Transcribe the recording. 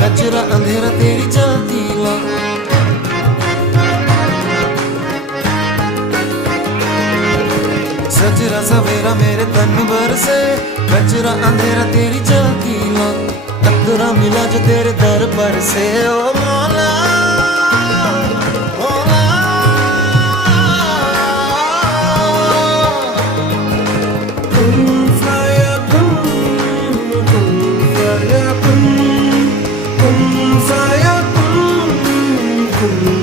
कचरा अंधेरा तेरी चलती ला। सजरा सवेरा मेरे तन भर से, कचरा अंधेरा तेरी चलती ला। कतरा मिला जो तेरे दर पर से, ओ मौला मौला। कुन फयकुन, कुन फयकुन, कुन फयकुन, कुन